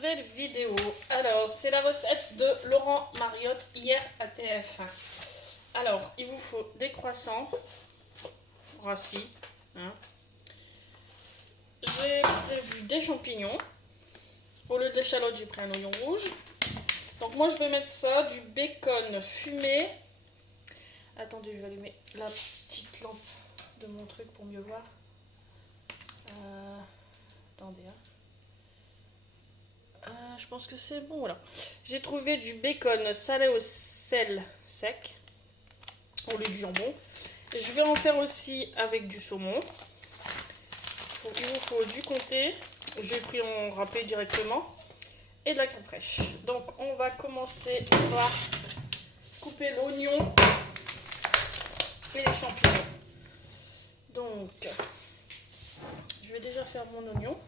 nouvelle vidéo. Alors, c'est la recette de Laurent Mariotte hier à TF1. Alors, il vous faut des croissants rassis. Hein. J'ai prévu des champignons. Au lieu d'échalotes, j'ai pris un oignon rouge. Donc moi, je vais mettre ça, du bacon fumé. Attendez, je vais allumer la petite lampe de mon truc pour mieux voir. Attendez, je pense que c'est bon, voilà. J'ai trouvé du bacon salé au sel sec, au lieu du jambon. Et je vais en faire aussi avec du saumon. Il vous faut du comté, j'ai pris en râpé directement, et de la crème fraîche. Donc on va commencer par couper l'oignon et les champignons. Donc, je vais déjà faire mon oignon.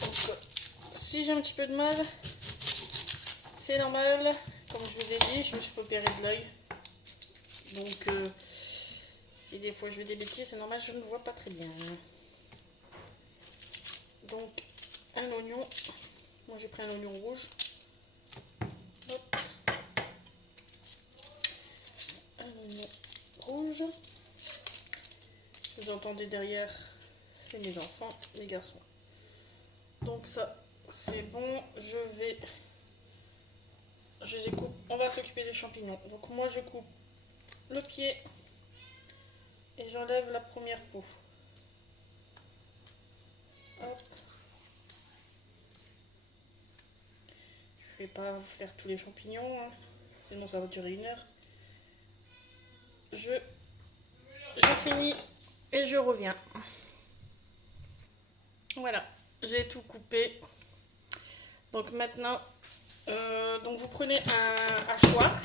Donc, si j'ai un petit peu de mal, c'est normal. Comme je vous ai dit, je me suis opérée de l'œil. Donc, si des fois je fais des bêtises, c'est normal, je ne vois pas très bien. Donc, un oignon. Moi, j'ai pris un oignon rouge. Hop. Un oignon rouge. Vous entendez derrière, c'est mes enfants, mes garçons. Donc ça, c'est bon. Je les coupe. On va s'occuper des champignons. Donc moi, je coupe le pied et j'enlève la première peau. Hop. Je vais pas faire tous les champignons, hein, sinon ça va durer 1 heure. Je finis et je reviens. Voilà, j'ai tout coupé. Donc maintenant, donc vous prenez un hachoir.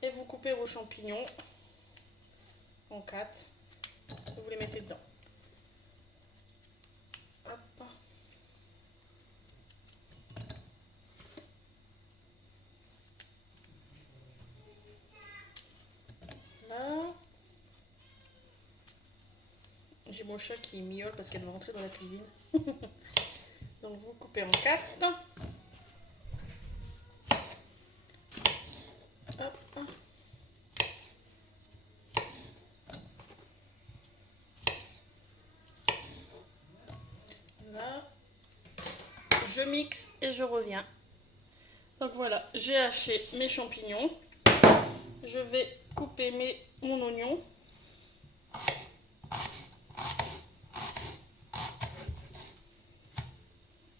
Et vous coupez vos champignons en 4 et vous les mettez dedans. Hop. Là. J'ai mon chat qui miaule parce qu'elle veut rentrer dans la cuisine. Donc vous coupez en 4. Hop. Là. Je mixe et je reviens. Donc voilà, j'ai haché mes champignons. Je vais couper mon oignon.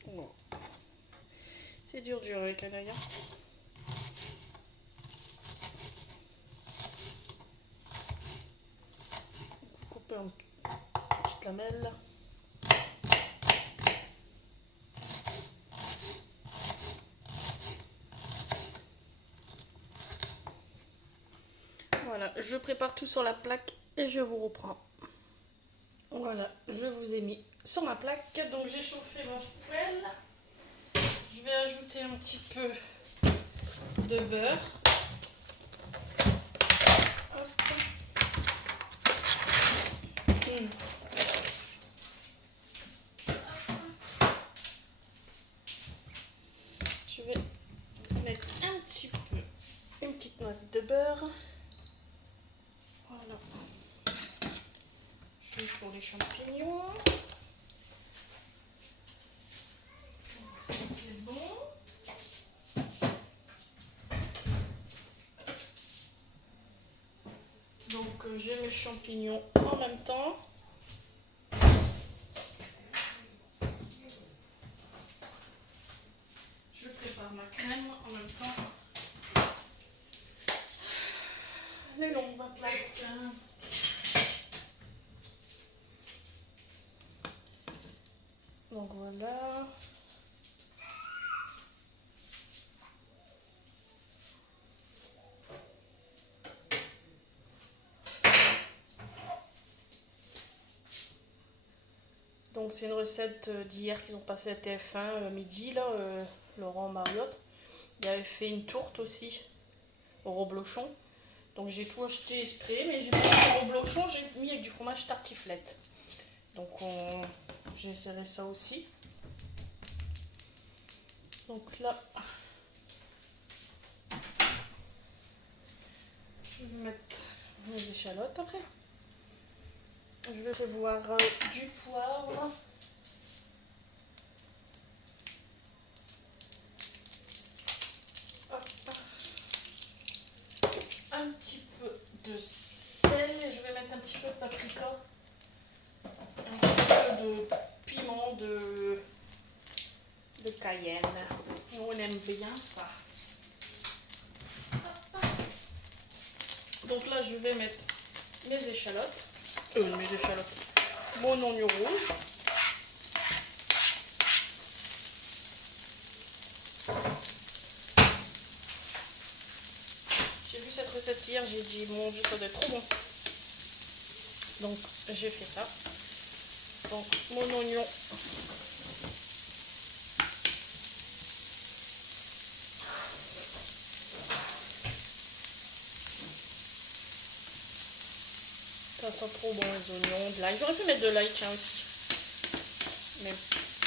Bon. C'est dur avec un œil. Couper en petites lamelles. Voilà, je prépare tout sur la plaque et je vous reprends. Voilà, je vous ai mis sur ma plaque. Donc j'ai chauffé ma poêle. Je vais ajouter un petit peu de beurre. Hop. Je vais mettre un petit peu, une petite noisette de beurre. Voilà. Juste pour les champignons. Donc ça c'est bon. Donc j'ai mes champignons en même temps. Je prépare ma crème en même temps. Les longues plaques. Donc voilà. Donc c'est une recette d'hier qu'ils ont passé à TF1 midi là, Laurent Mariotte. Il avait fait une tourte aussi au reblochon. Donc j'ai tout acheté exprès, mais j'ai pas mis au reblochon, j'ai mis avec du fromage. fromage tartiflette. Donc j'essaierai ça aussi. Donc là, je vais mettre mes échalotes après. Je vais prévoir du poivre. Hop. Un petit peu de sel et je vais mettre un petit peu de paprika. Un petit peu de piment de Cayenne. On aime bien ça. Hop. Donc là, je vais mettre mes échalotes. Mon oignon rouge. J'ai vu cette recette hier, j'ai dit mon Dieu, ça doit être trop bon. Donc j'ai fait ça. Donc mon oignon. Ça sent trop bon les oignons, de l'ail. J'aurais pu mettre de l'ail, tiens aussi. Mais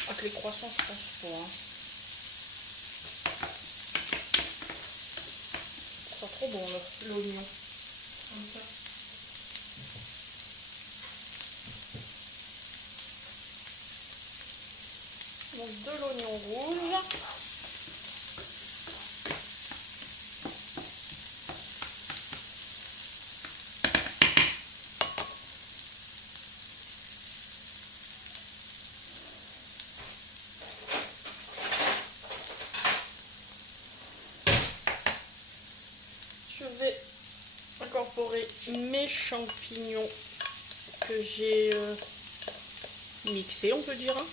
avec les croissants, je pense pas. Hein. Ça sent trop bon l'oignon. Comme ça. Donc de l'oignon rouge. Je vais incorporer mes champignons que j'ai mixés, on peut dire. Hein.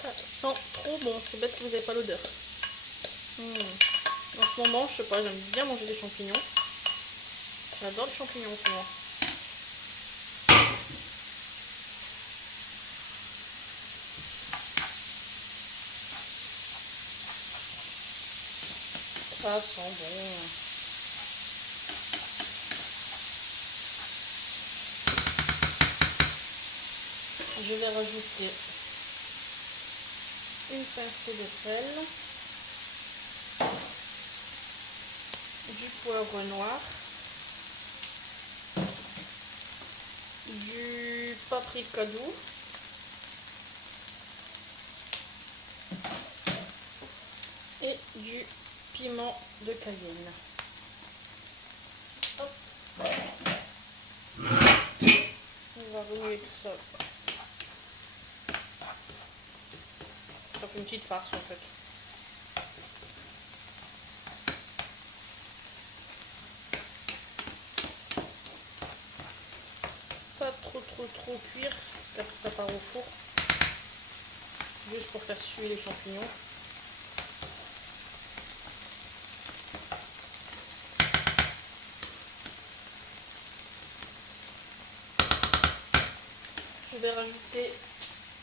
Ça sent trop bon, c'est bête que vous n'avez pas l'odeur. En ce moment, je sais pas, j'aime bien manger des champignons. J'adore les champignons en ce moment. Ça sent bon. Je vais rajouter une pincée de sel, du poivre noir, du paprika doux, et du piment de Cayenne. Hop. On va remuer tout ça. Ça fait une petite farce en fait. Pas trop cuire, parce qu'après ça part au four. Juste pour faire suer les champignons. Je vais rajouter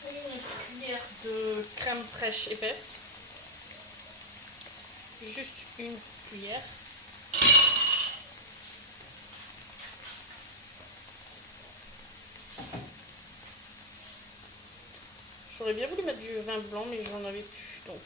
une cuillère de crème fraîche épaisse. Juste une cuillère. J'aurais bien voulu mettre du vin blanc, mais j'en avais plus. Donc,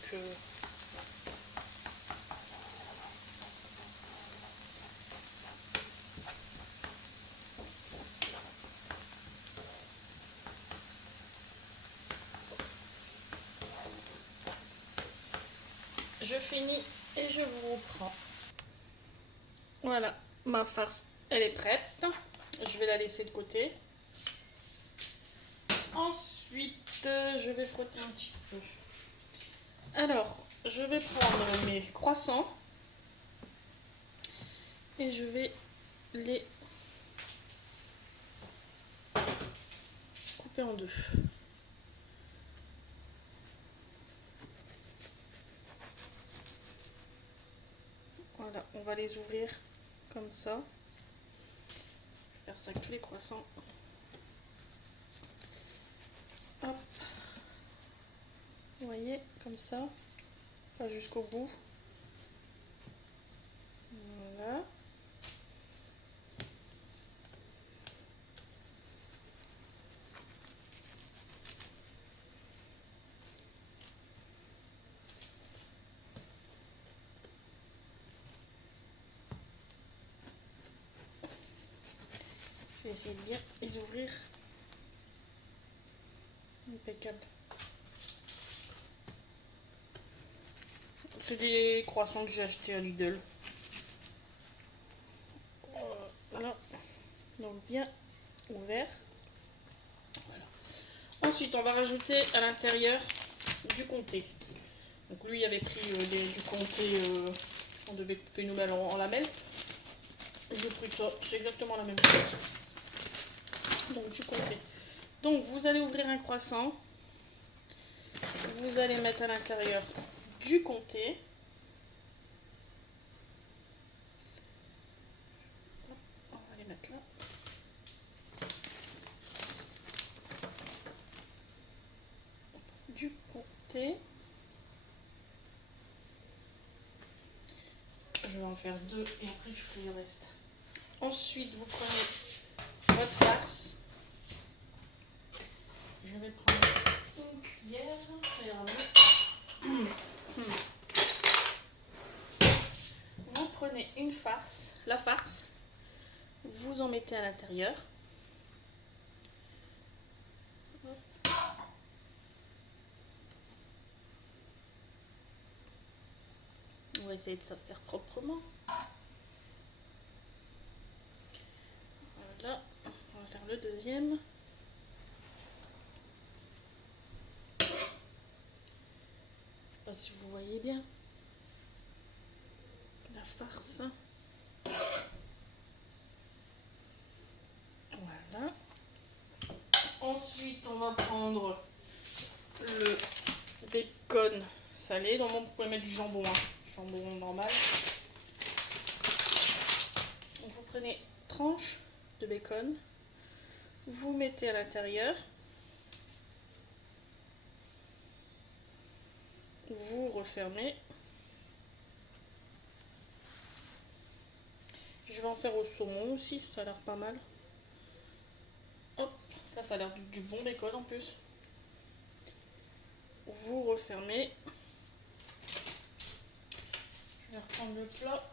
je finis et je vous reprends. Voilà, ma farce, elle est prête. Je vais la laisser de côté. Ensuite, je vais frotter un petit peu. Alors, je vais prendre mes croissants et je vais les couper en deux. Voilà, on va les ouvrir comme ça. Je vais faire ça avec tous les croissants. Hop. Vous voyez, comme ça. Pas jusqu'au bout. vais essayer de bien les ouvrir. Impeccable. C'est des croissants que j'ai achetés à Lidl. Voilà. Donc bien ouvert. Voilà. Ensuite, on va rajouter à l'intérieur du comté. Donc lui avait pris du comté, on devait couper une nouvelle en lamelles. J'ai pris ça, c'est exactement la même chose. Donc du comté. Donc vous allez ouvrir un croissant. Vous allez mettre à l'intérieur du comté. On va les mettre là. Du comté. Je vais en faire 2 et après je ferai le reste. Ensuite, vous prenez votre farce. Je vais prendre une cuillère, ça ira mieux. Vous prenez une farce, la farce, vous en mettez à l'intérieur. On va essayer de se faire proprement. Voilà, on va faire le deuxième. Je sais pas si vous voyez bien la farce. Voilà. Ensuite, on va prendre le bacon salé. Normalement, vous pouvez mettre du jambon, hein. Jambon normal. Donc, vous prenez une tranche de bacon, vous mettez à l'intérieur, vous refermez. Je vais en faire au saumon aussi, ça a l'air pas mal. Hop, là ça a l'air du bon bacon en plus. Vous refermez. Je vais reprendre le plat.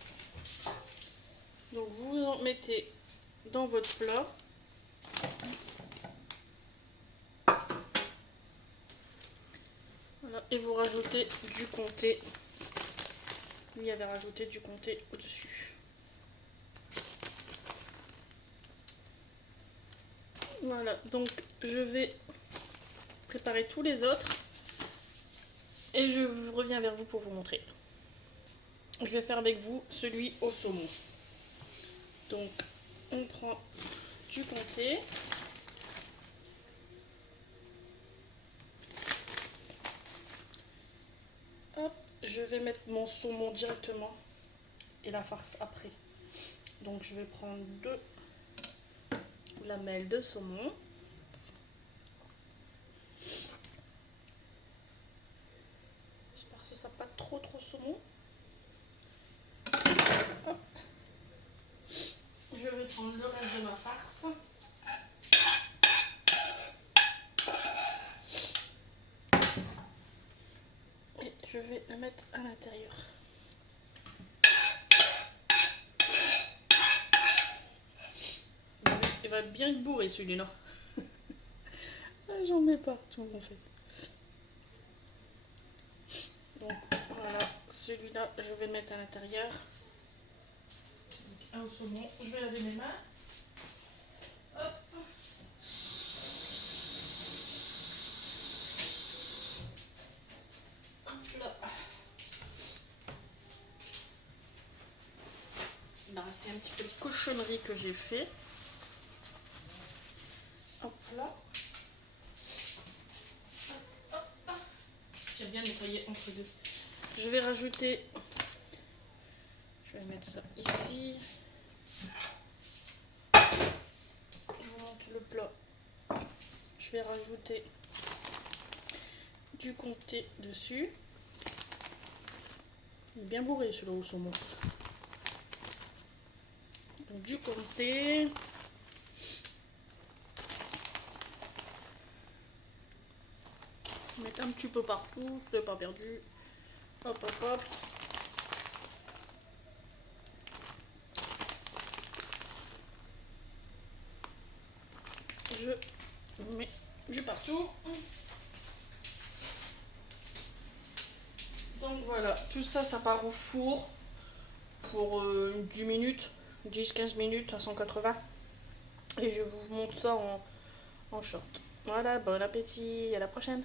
Donc vous en mettez dans votre plat. Voilà, et vous rajoutez du comté. Lui avait rajouté du comté au-dessus. Voilà, donc je vais préparer tous les autres et je reviens vers vous pour vous montrer. Je vais faire avec vous celui au saumon. Donc on prend du comté. Hop, je vais mettre mon saumon directement et la farce après. Donc je vais prendre 2 lamelles de saumon. J'espère que ça n'a pas trop saumon. Hop. Je vais prendre le reste de ma farce. Et je vais le mettre à l'intérieur. Il va bien être bourré celui-là. J'en mets partout en fait. Donc voilà, celui-là je vais le mettre à l'intérieur. Un au saumon, je vais laver mes mains. Hop. Hop là. Là, c'est un petit peu de cochonnerie que j'ai fait. Hop là. Hop, hop. J'ai bien nettoyé entre deux. Je vais rajouter. Je vais mettre ça ici. Je vous montre le plat. Je vais rajouter du comté dessus. Il est bien bourré celui-là au saumon. Donc du comté. Mettre un petit peu partout, c'est pas perdu. Hop hop hop. je mets du partout. Donc voilà, tout ça, ça part au four pour 10 minutes, 10-15 minutes à 180. Et je vous montre ça en short. Voilà, bon appétit, à la prochaine.